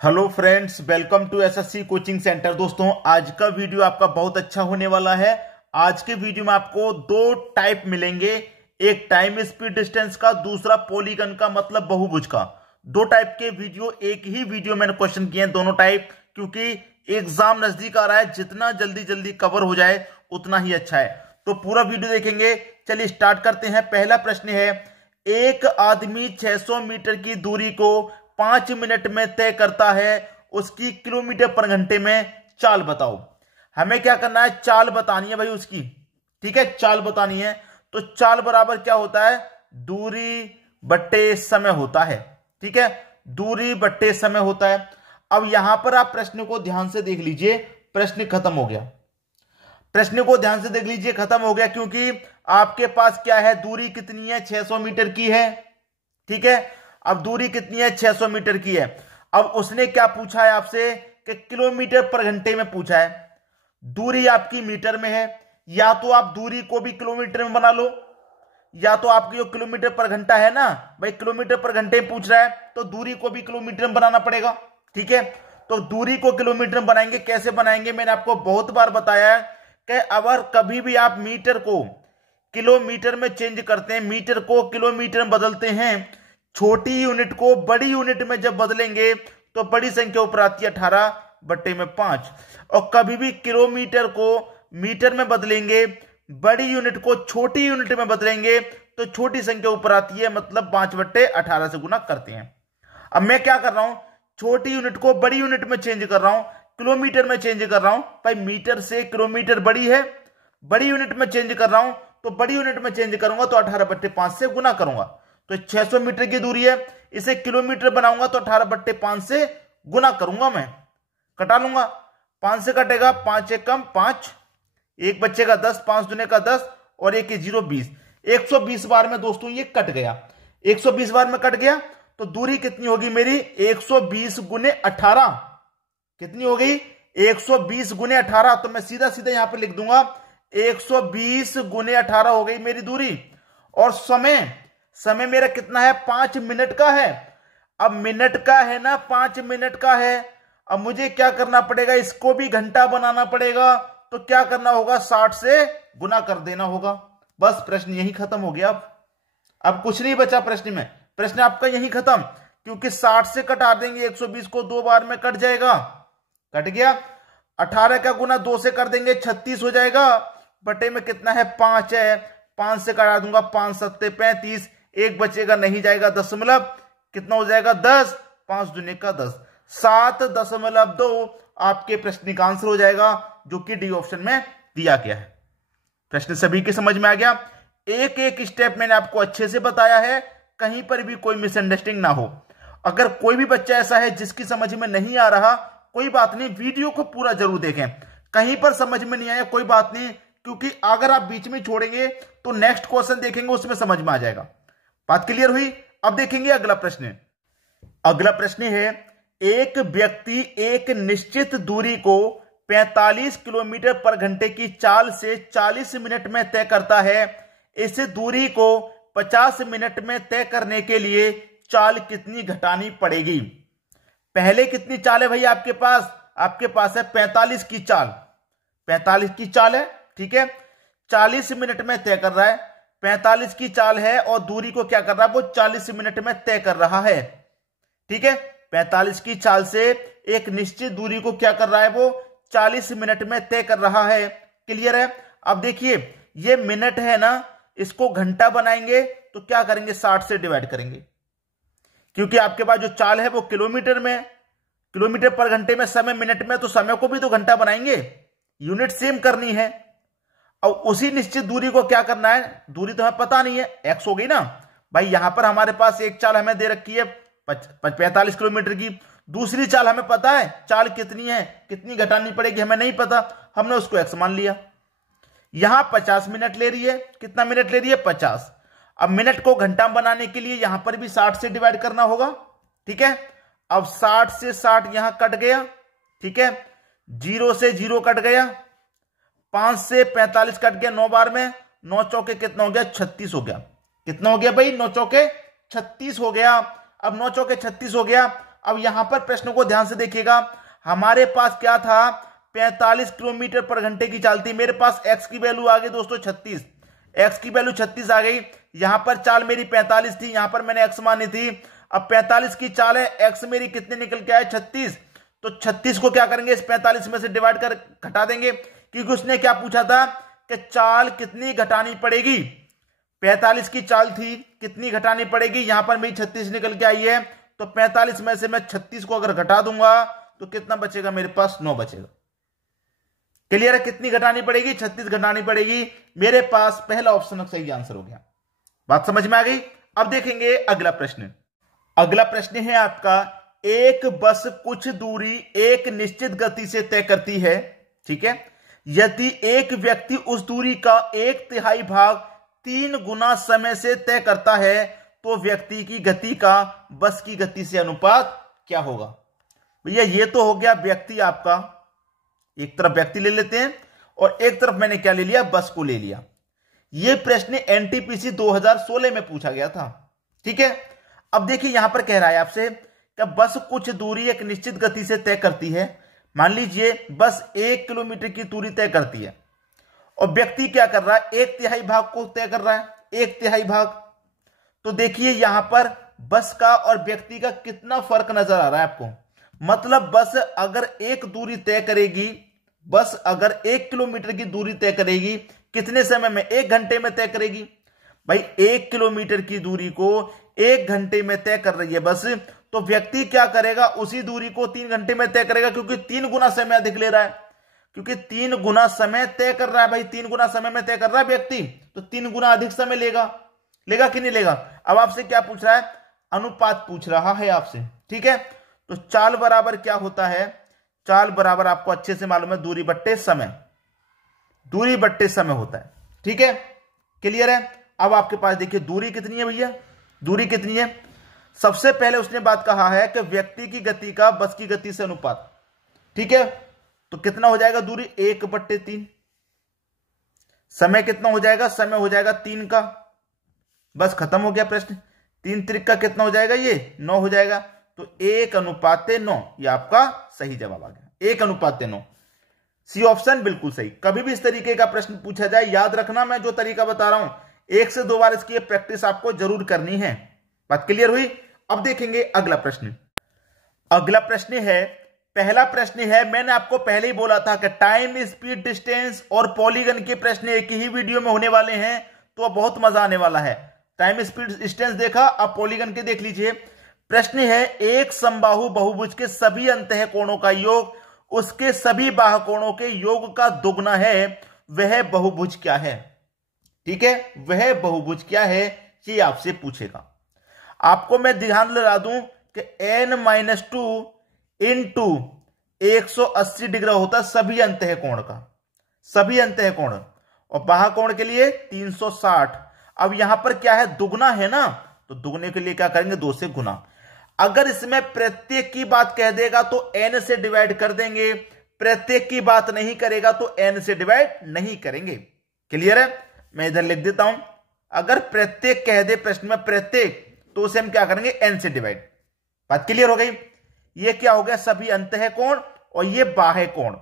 Hello friends, welcome to SSC coaching centre. दोस्तों, आज का वीडियो आपका बहुत अच्छा होने वाला है। आज के वीडियो में आपको दो टाइप मिलेंगे, एक टाइम स्पीड डिस्टेंस का, दूसरा पॉलीगन का मतलब बहुभुज का। दो टाइप के वीडियो एक ही वीडियो मैंने क्वेश्चन किए हैं, दोनों टाइप, क्योंकि एग्जाम नजदीक आ रहा है। जितना जल्दी जल्दी कवर हो जाए उतना ही अच्छा है, तो पूरा वीडियो देखेंगे। चलिए स्टार्ट करते हैं। पहला प्रश्न है, एक आदमी 600 मीटर की दूरी को 5 मिनट में तय करता है, उसकी किलोमीटर पर घंटे में चाल बताओ। हमें क्या करना है, चाल बतानी है भाई उसकी। ठीक है, चाल बतानी है। तो चाल बराबर क्या होता है, दूरी बट्टे समय होता है। ठीक है, दूरी बट्टे समय होता है। अब यहां पर आप प्रश्न को ध्यान से देख लीजिए, प्रश्न खत्म हो गया। प्रश्न को ध्यान से देख लीजिए, खत्म हो गया, क्योंकि आपके पास क्या है, दूरी कितनी है, 600 मीटर की है। ठीक है, अब दूरी कितनी है, 600 मीटर की है। अब उसने क्या पूछा है आपसे कि किलोमीटर पर घंटे में पूछा है। दूरी आपकी मीटर में है, या तो आप दूरी को भी किलोमीटर में बना लो, या तो आपकी जो किलोमीटर पर घंटा है ना भाई, किलोमीटर पर घंटे में पूछ रहा है तो दूरी को भी किलोमीटर में बनाना पड़ेगा। ठीक है, तो दूरी को किलोमीटर में बनाएंगे। कैसे बनाएंगे, मैंने आपको बहुत बार बताया है कि अगर कभी भी आप मीटर को किलोमीटर में चेंज करते हैं, मीटर को किलोमीटर में बदलते हैं, छोटी यूनिट को बड़ी यूनिट में जब बदलेंगे तो बड़ी संख्या ऊपर आती है 18/5। और कभी भी किलोमीटर को मीटर में बदलेंगे, बड़ी यूनिट को छोटी यूनिट में बदलेंगे तो छोटी संख्या ऊपर आती है, मतलब 5/18 से गुना करते हैं। अब मैं क्या कर रहा हूं, छोटी यूनिट को बड़ी यूनिट में चेंज कर रहा हूं, किलोमीटर में चेंज कर रहा हूं। भाई मीटर से किलोमीटर बड़ी है, बड़ी यूनिट में चेंज कर रहा हूं, तो बड़ी यूनिट में चेंज करूंगा तो 18/5 से गुना करूंगा। तो 600 मीटर की दूरी है, इसे किलोमीटर बनाऊंगा तो 18/5 से गुना करूंगा, मैं कटा लूंगा। 5 से कटेगा, 5 एक कम 5, एक बच्चेगा 10, 5 दूने का 10 और एक 0 20। 120 बार में दोस्तों ये कट गया, 120 बार में कट गया। तो दूरी कितनी होगी मेरी, 120 गुने 18। कितनी हो गई, 120 गुने 18। तो मैं सीधा सीधा यहां पर लिख दूंगा 120 गुने 18 हो गई मेरी दूरी। और समय मेरा कितना है, 5 मिनट का है। अब मिनट का है ना, 5 मिनट का है। अब मुझे क्या करना पड़ेगा, इसको भी घंटा बनाना पड़ेगा। तो क्या करना होगा, 60 से गुना कर देना होगा। बस प्रश्न यही खत्म हो गया। अब कुछ नहीं बचा प्रश्न में, प्रश्न आपका यही खत्म, क्योंकि 60 से कटा देंगे, 120 को 2 बार में कट जाएगा, कट गया। 18 का गुना 2 से कर देंगे, 36 हो जाएगा। बटे में कितना है, 5 है, 5 से कटा दूंगा, 5 7 35, एक बचेगा, नहीं जाएगा, दशमलव कितना हो जाएगा, 10, 5 दूने का 10, 7.2 आपके प्रश्न का आंसर हो जाएगा, जो कि डी ऑप्शन में दिया गया है। प्रश्न सभी के समझ में आ गया। एक एक स्टेप मैंने आपको अच्छे से बताया है, कहीं पर भी कोई मिसअंडरस्टैंडिंग ना हो। अगर कोई भी बच्चा ऐसा है जिसकी समझ में नहीं आ रहा, कोई बात नहीं, वीडियो को पूरा जरूर देखें। कहीं पर समझ में नहीं आया कोई बात नहीं, क्योंकि अगर आप बीच में छोड़ेंगे तो नेक्स्ट क्वेश्चन देखेंगे, उसमें समझ में आ जाएगा। बात क्लियर हुई। अब देखेंगे अगला प्रश्न। अगला प्रश्न है, एक व्यक्ति एक निश्चित दूरी को 45 किलोमीटर पर घंटे की चाल से 40 मिनट में तय करता है। इस दूरी को 50 मिनट में तय करने के लिए चाल कितनी घटानी पड़ेगी। पहले कितनी चाल है भाई आपके पास, आपके पास है 45 की चाल, 45 की चाल है। ठीक है, 40 मिनट में तय कर रहा है, 45 की चाल है और दूरी को क्या कर रहा है, वो 40 मिनट में तय कर रहा है। ठीक है, 45 की चाल से एक निश्चित दूरी को क्या कर रहा है, वो 40 मिनट में तय कर रहा है। क्लियर है। अब देखिए, ये मिनट है ना, इसको घंटा बनाएंगे तो क्या करेंगे, 60 से डिवाइड करेंगे, क्योंकि आपके पास जो चाल है वो किलोमीटर में, किलोमीटर पर घंटे में, समय मिनट में, तो समय को भी तो घंटा बनाएंगे, यूनिट सेम करनी है। और उसी निश्चित दूरी को क्या करना है, दूरी तो हमें पता नहीं है, एक्स हो गई ना भाई। यहां पर हमारे पास एक चाल हमें दे रखी है 45 किलोमीटर की, दूसरी चाल हमें पता है, चाल कितनी है, कितनी घटानी पड़ेगी हमें नहीं पता, हमने उसको एक्स मान लिया। यहां 50 मिनट ले रही है, कितना मिनट ले रही है, 50। अब मिनट को घंटा बनाने के लिए यहां पर भी 60 से डिवाइड करना होगा। ठीक है, अब 60 से 60 यहां कट गया। ठीक है, 0 से 0 कट गया, 5 से 45 कट गया 9 बार में, 9 चौके कितना हो गया, 36 हो गया। कितना हो गया भाई, 9 चौके 36 हो गया। अब 9 चौके 36 हो गया। अब यहां पर प्रश्न को ध्यान से देखिएगा, हमारे पास क्या था, 45 किलोमीटर पर घंटे की चाल थी। मेरे पास एक्स की वैल्यू आ गई दोस्तों 36, एक्स की वैल्यू 36 आ गई। यहां पर चाल मेरी 45 थी, यहां पर मैंने एक्स मानी थी। अब 45 की चाल है, एक्स मेरी कितने निकल के आए 36, तो 36 को क्या करेंगे, इस 45 में से डिवाइड कर घटा देंगे, क्योंकि उसने क्या पूछा था कि चाल कितनी घटानी पड़ेगी। 45 की चाल थी, कितनी घटानी पड़ेगी, यहां पर मेरी 36 निकल के आई है, तो 45 में से मैं 36 को अगर घटा दूंगा तो कितना बचेगा, मेरे पास 9 बचेगा। क्लियर है, कितनी घटानी पड़ेगी, 36 घटानी पड़ेगी। मेरे पास पहला ऑप्शन सही आंसर हो गया। बात समझ में आ गई। अब देखेंगे अगला प्रश्न। अगला प्रश्न है आपका, एक बस कुछ दूरी एक निश्चित गति से तय करती है, ठीक है, यदि एक व्यक्ति उस दूरी का 1/3 भाग 3 गुना समय से तय करता है तो व्यक्ति की गति का बस की गति से अनुपात क्या होगा। भैया ये तो हो गया व्यक्ति, आपका एक तरफ व्यक्ति ले लेते हैं और एक तरफ मैंने क्या ले लिया, बस को ले लिया। यह प्रश्न एनटीपीसी 2016 में पूछा गया था, ठीक है। अब देखिए यहां पर कह रहा है आपसे कि बस कुछ दूरी एक निश्चित गति से तय करती है। मान लीजिए बस 1 किलोमीटर की दूरी तय करती है और व्यक्ति क्या कर रहा है, 1/3 भाग को तय कर रहा है, 1/3 भाग। तो देखिए यहां पर बस का और व्यक्ति का कितना फर्क नजर आ रहा है आपको। मतलब बस अगर एक दूरी तय करेगी, बस अगर 1 किलोमीटर की दूरी तय करेगी, कितने समय में, 1 घंटे में तय करेगी। भाई 1 किलोमीटर की दूरी को 1 घंटे में तय कर रही है बस, तो व्यक्ति क्या करेगा, उसी दूरी को 3 घंटे में तय करेगा, क्योंकि 3 गुना समय अधिक ले रहा है, क्योंकि 3 गुना समय तय कर रहा है। भाई 3 गुना समय में तय कर रहा है व्यक्ति, तो 3 गुना अधिक समय लेगा, लेगा कि नहीं लेगा। अब आपसे क्या पूछ रहा है, अनुपात पूछ रहा है आपसे, ठीक है। तो चाल बराबर क्या होता है, चाल बराबर आपको अच्छे से मालूम है दूरी बट्टे समय, दूरी बट्टे समय होता है, ठीक है, क्लियर है। अब आपके पास देखिए दूरी कितनी है भैया, दूरी कितनी है। सबसे पहले उसने बात कहा है कि व्यक्ति की गति का बस की गति से अनुपात, ठीक है। तो कितना हो जाएगा दूरी, 1/3। समय कितना हो जाएगा, समय हो जाएगा 3 का, बस खत्म हो गया प्रश्न। 3 त्रिक का कितना हो जाएगा, ये 9 हो जाएगा। तो 1/9, ये आपका सही जवाब आ गया, 1/9। सी ऑप्शन बिल्कुल सही। कभी भी इस तरीके का प्रश्न पूछा जाए, याद रखना मैं जो तरीका बता रहा हूं, 1 से 2 बार इसकी प्रैक्टिस आपको जरूर करनी है। बात क्लियर हुई। अब देखेंगे अगला प्रश्न। अगला प्रश्न है, पहला प्रश्न है, मैंने आपको पहले ही बोला था कि टाइम, स्पीड, डिस्टेंस और पॉलीगन के प्रश्न एक ही वीडियो में होने वाले हैं, तो बहुत मजा आने वाला है। टाइम, स्पीड, डिस्टेंस देखा, अब पॉलीगन के देख लीजिए। प्रश्न है, एक समबाहु बहुभुज के सभी अंतः कोणों का योग उसके सभी बाह्य कोणों के योग का दुगना है, वह बहुभुज क्या है, ठीक है, वह बहुभुज क्या है, ये आपसे पूछेगा। आपको मैं ध्यान दिला दूं कि n-2 इंटू 180 डिग्री होता है सभी अंतः कोण का, सभी अंतः कोण, और बाह्य कोण के लिए 360। अब यहां पर क्या है, दुगना है ना, तो दुगने के लिए क्या करेंगे, 2 से गुना। अगर इसमें प्रत्येक की बात कह देगा तो n से डिवाइड कर देंगे, प्रत्येक की बात नहीं करेगा तो n से डिवाइड नहीं करेंगे। क्लियर है, मैं इधर लिख देता हूं, अगर प्रत्येक कह दे प्रश्न में प्रत्येक, तो उसे हम क्या करेंगे, n से डिवाइड। बात क्लियर हो गई। ये क्या हो गया, सभी अंतः कोण और ये बाह्य कोण।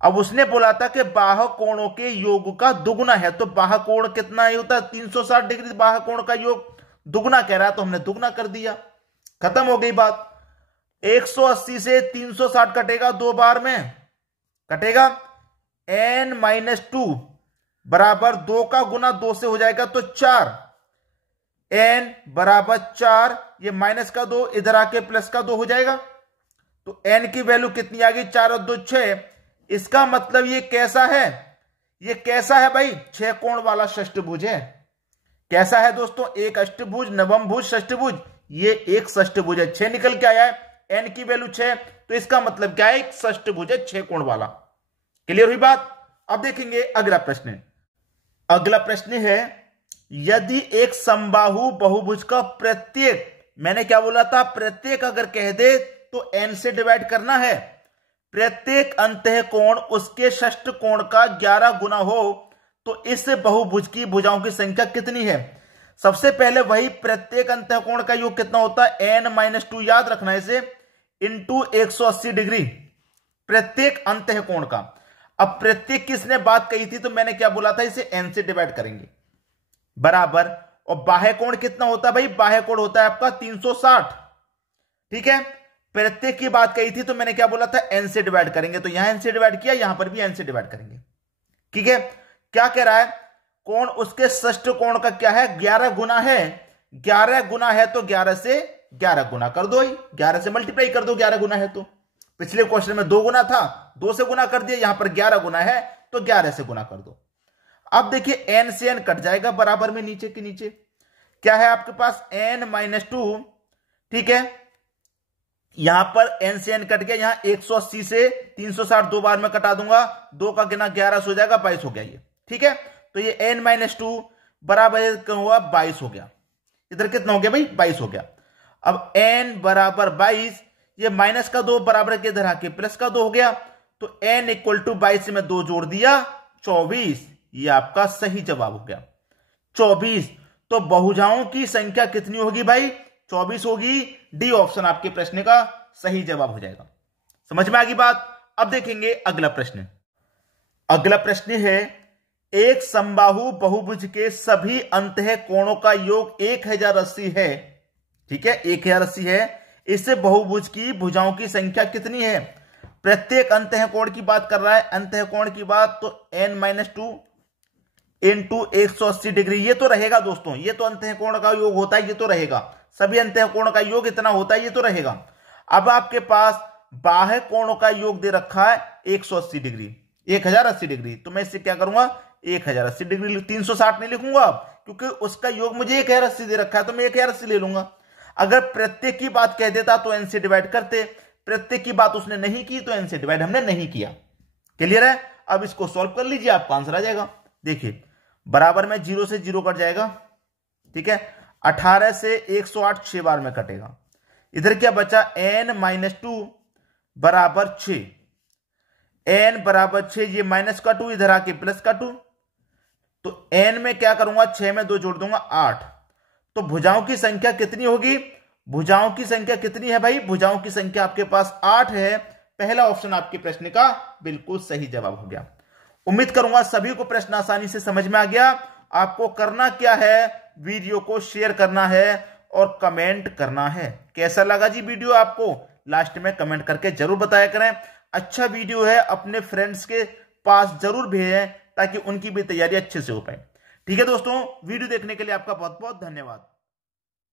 अब उसने बोला था कि बाह्य कोणों के योग का दुगुना है, तो बाह्य कोण कितना होता है, 360 डिग्री बाह्य कोण का योग दुगुना कह रहा है, तो हमने दुगुना कर दिया, खत्म हो गई बात। 180 से 360 कटेगा 2 बार में, कटेगा। n-2 बराबर 2 का गुना 2 से हो जाएगा तो 4, n बराबर 4, ये माइनस का 2 इधर आके प्लस का 2 हो जाएगा, तो n की वैल्यू कितनी आ गई, 4 और 2 6। इसका मतलब ये कैसा है, ये कैसा है भाई, 6 कोण वाला षष्ठभुज है। कैसा है दोस्तों, एक अष्टभुज, नवम भुज, षष्ठभुज, ये एक षष्ठभुज है। 6 निकल के आया है, n की वैल्यू 6, तो इसका मतलब क्या है, एक षष्ठभुज है 6 कोण वाला। क्लियर हुई बात। अब देखेंगे अगला प्रश्न। अगला प्रश्न है, यदि एक समबाहु बहुभुज का प्रत्येक, मैंने क्या बोला था, प्रत्येक अगर कह दे तो n से डिवाइड करना है, प्रत्येक अंतः कोण उसके षष्ठ कोण का 11 गुना हो, तो इस बहुभुज की भुजाओं की संख्या कितनी है। सबसे पहले वही प्रत्येक अंतःकोण का योग कितना होता है, n-2 याद रखना है इसे, इंटू 180 डिग्री प्रत्येक अंतःकोण का। अब प्रत्येक किसने बात कही थी, तो मैंने क्या बोला था, इसे n से डिवाइड करेंगे बराबर। और बाह्य कोण कितना होता है भाई, बाह्य कोण होता है आपका 360, ठीक है। प्रत्येक की बात कही थी तो मैंने क्या बोला था, n से डिवाइड करेंगे, तो यहां n से डिवाइड किया, यहां पर भी n से डिवाइड करेंगे, ठीक है। क्या कह रहा है, कोण उसके षष्ठ कोण का क्या है, 11 गुना है। 11 गुना है तो 11 से 11 गुना कर दो, 11 से मल्टीप्लाई कर दो, 11 गुना है तो। पिछले क्वेश्चन में 2 गुना था, 2 से गुना कर दिया, यहां पर 11 गुना है तो 11 से गुना कर दो। अब देखिए n से n कट जाएगा बराबर में, नीचे के नीचे क्या है आपके पास, n-2, ठीक है। यहां पर n से n कट गया, यहां 180 से 360 दो बार में कटा दूंगा, 2 का गुना 11 हो जाएगा, 22 हो गया ये, ठीक है। तो ये n-2 बराबर हुआ 22 हो गया। इधर कितना हो गया भाई, 22 हो गया। अब n बराबर 22, ये माइनस का 2 बराबर के इधर आके प्लस का 2 हो गया, तो n इक्वल टू 22 से मैं 2 जोड़ दिया 24, ये आपका सही जवाब हो गया 24। तो बहुभुजाओं की संख्या कितनी होगी भाई, 24 होगी। डी ऑप्शन आपके प्रश्न का सही जवाब हो जाएगा। समझ में आ गई बात। अब देखेंगे अगला प्रश्न। अगला प्रश्न है, एक समबाहु बहुभुज के सभी अंतःकोणों का योग 1080 है, ठीक है, 1080 है। इससे बहुभुज की भुजाओं की संख्या कितनी है। प्रत्येक अंतःकोण की बात कर रहा है, अंतःकोण की बात, तो n-2 इंटू 180 डिग्री, ये तो रहेगा दोस्तों, ये तो अंतःकोण का योग होता है, ये तो रहेगा, सभी अंतःकोण का योग इतना होता है, ये तो रहेगा। अब आपके पास बाह्य कोणों का योग दे रखा है 180 डिग्री, 1080 डिग्री, तो मैं इससे क्या करूंगा, 1080 डिग्री, 360 नहीं लिखूंगा क्योंकि उसका योग मुझे 1080 दे रखा है, तो मैं 1080 ले लूंगा। अगर प्रत्येक की बात कह देता तो n से डिवाइड करते, प्रत्येक की बात उसने नहीं की तो n से डिवाइड हमने नहीं किया। क्लियर है। अब इसको सॉल्व कर लीजिए, आपका आंसर आ जाएगा। देखिए बराबर में 0 से 0 कट जाएगा, ठीक है। 18 से 108 6 बार में कटेगा। इधर क्या बचा, n-2 बराबर 6, n बराबर 6, ये माइनस का 2 इधर आके प्लस का 2, तो n में क्या करूंगा, 6 में 2 जोड़ दूंगा 8। तो भुजाओं की संख्या कितनी होगी, भुजाओं की संख्या कितनी है भाई, भुजाओं की संख्या आपके पास 8 है। पहला ऑप्शन आपके प्रश्न का बिल्कुल सही जवाब हो गया। उम्मीद करूंगा सभी को प्रश्न आसानी से समझ में आ गया। आपको करना क्या है, वीडियो को शेयर करना है और कमेंट करना है। कैसा लगा जी वीडियो आपको, लास्ट में कमेंट करके जरूर बताया करें। अच्छा वीडियो है, अपने फ्रेंड्स के पास जरूर भेजें ताकि उनकी भी तैयारी अच्छे से हो पाए। ठीक है दोस्तों, वीडियो देखने के लिए आपका बहुत बहुत धन्यवाद।